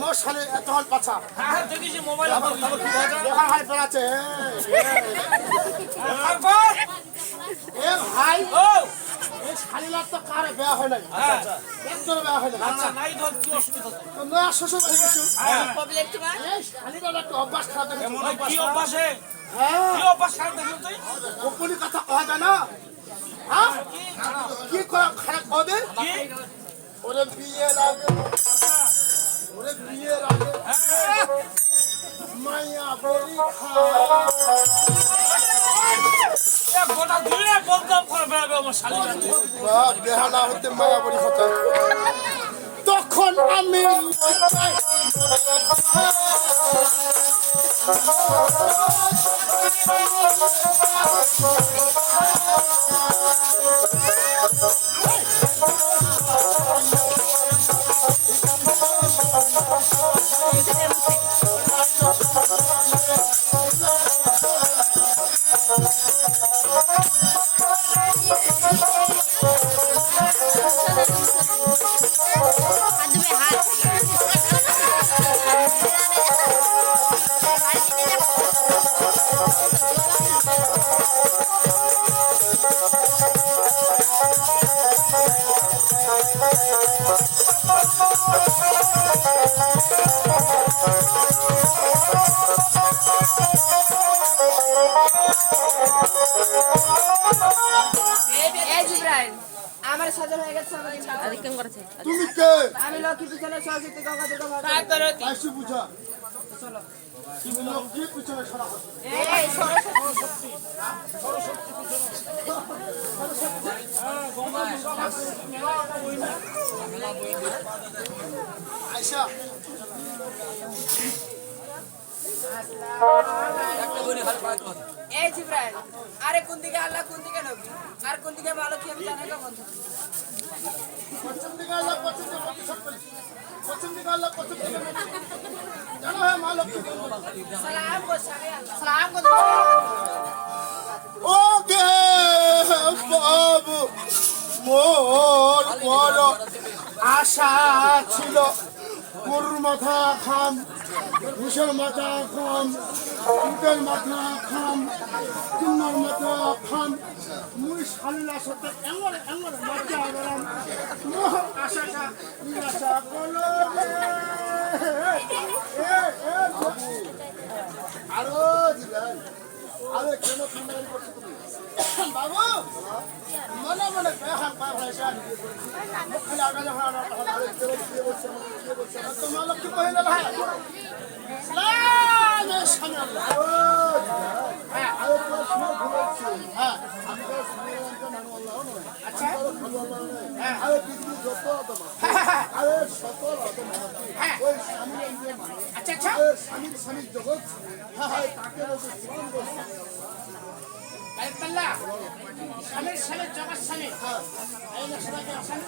মশালে এত হল পাছা দেখি যে মোবাইল দোকান হাই পড়াছে এ ভাই ও এই শালিলার তো কার বিয়া হয় নাই একদম বিয়া হয় না আচ্ছা নাই ধর কি অসুবিধা তো না শ্বশুর বাড়ি গেছো প্রবলেম তোমার এই শালিলার একটা অভ্যাস খারাপ দেখে কি অভ্যাসে হ্যাঁ কি অভ্যাস খারাপ দেখলি তুই গোপনী কথা কওয়া যায় না হ্যাঁ কি করা খারাপ কবে কি ওরে বিয়ে লাগে ওরে বিয়ে লাগে মাইয়া বলি গোটা দুনিয়া বদনাম করে বেড়াবে আমার শালি দেহা না হতে মায়া বলি কথা তখন আমি আমার সাজা হয়ে গেছে আমাদের সাথে কেমন করেছে তুমি কে আমি লক্ষ্মী পিছনে সরস্বতী গঙ্গা দুর্গা মা আইসু বুঝা চলো কি বললো কি পিছনে সরা এই সরস্বতী আয়শা এই জিব্রাইল আরে কোন দিকে আল্লাহ কোন দিকে নবী আর কোন দিকে ভালো কি আমি জানি না বন্ধু পশ্চিম দিকে আল্লাহ পশ্চিম দিকে পশ্চিম দিকে আল্লাহ পশ্চিম দিকে জানো হ্যাঁ মা লক্ষ্মী সালাম গো সালাম গো ও গে বাবু মোর বড় আশা ছিল গরুর মাথা খাম ঘুষের মাথা খাম উটের মাথা খাম কিন্নার মাথা খাম মুই শালিলা সাথে এমন এমন মজা গেলাম মোর আশাটা নিরাশা করলো আরো দিলেন আরে কেন তুমি বাবু মনে মনে বেহান পা ভাষা মুখে লাগা যখন আরে কে বলছে তো মা লক্ষ্মী কহিল ভাই সালামের স্বামী আল্লাহ হ্যাঁ হ্যাঁ আচ্ছা আচ্ছা আচ্ছা স্বামীর জগৎ হ্যাঁ তাকে আরেকটাল্লা স্বামীর স্বামীর জগৎ স্বামী এই না সবাইকে স্বামী